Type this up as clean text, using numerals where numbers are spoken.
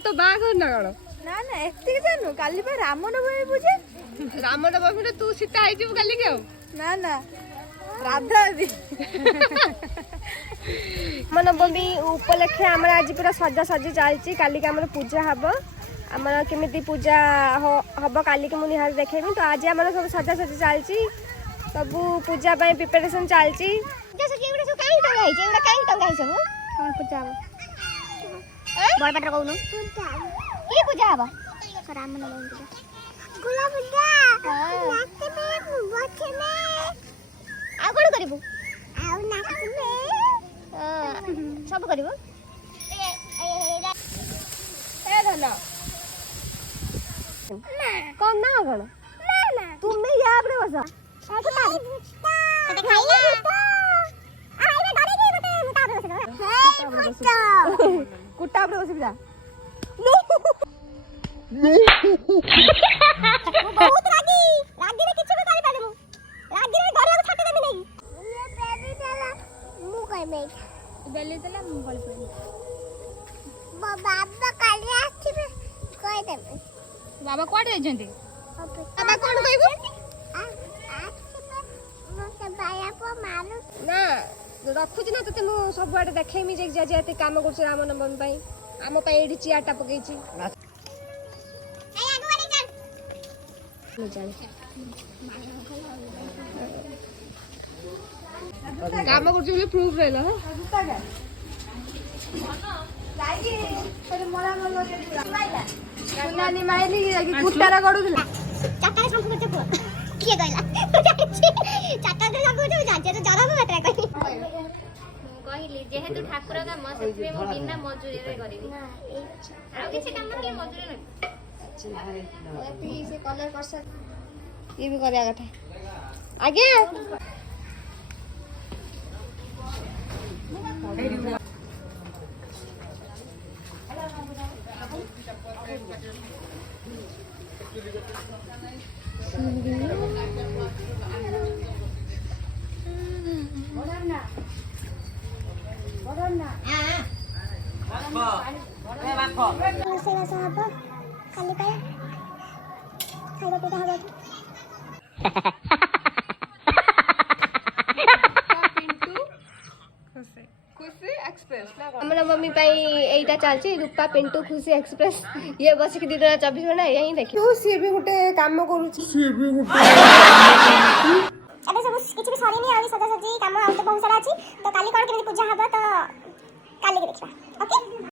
तो बाघर ना कौन ना ना एति जानू काली पर रामनवमी पूजा रामनवमी रे तू सीता आई जीव काली के ना ना राधा भी रामनवमी उपलक्षे आम आज पूरा सजासजी चलती काली के पूजा हम आम केमी पूजा हम काली के मुझे निहार देखेबी तो आज आम सब सजासजी चलती सब पूजा प्रिपरेशन चलती बड़पटर कहून कि पूजा हम रामनवमी पूजा पूजा आ कौन करू सब कर कौन ना कौन तुम्हें यहाँ बस कुट्टा बस जा बहुत रागी रागी रे किछ भी करि पाले मु रागी रे घर को छाटी देबी नहीं ये बेबी देला मु कइ में बेली देला मु गल पड़ी बाबा काली आछिबे कइ देबे बाबा कोडे जंती बाबा कोन कहबो मो बाया पो मारू ना रखुची ना तते मु सब आडे देखेमी जे जे काम करछ रामनवमी पई आम पई एडी चियाटा पकेची काम करछ बोले प्रूफ रहला नानी माइली कुट्टारा गडुला चाटा संग करते पो किए गइला चाटा दे संग करते जाजे तो जरा मात्रा कहि कहली जेहेतु ठाकुर काम से मो बिना मजूरी रे करिवि आ किछि काम हेले मजूरी नै से कलर कर सक ये भी करिया कथा आगे खाली पाए खाଇବା ପିଇବା ହବ रामनवमी एटा चलती रूपा पिंटू खुशी एक्सप्रेस ये बस कि 24 घंटा यही देखी सी भी गोटे काम करूची अबे सब किछि भी सरी नहीं आवी सदा सजी काम आउ तो बहुत सारा अछि तो काली कोन केनी पूजा हबा तो काली के देखबा ओके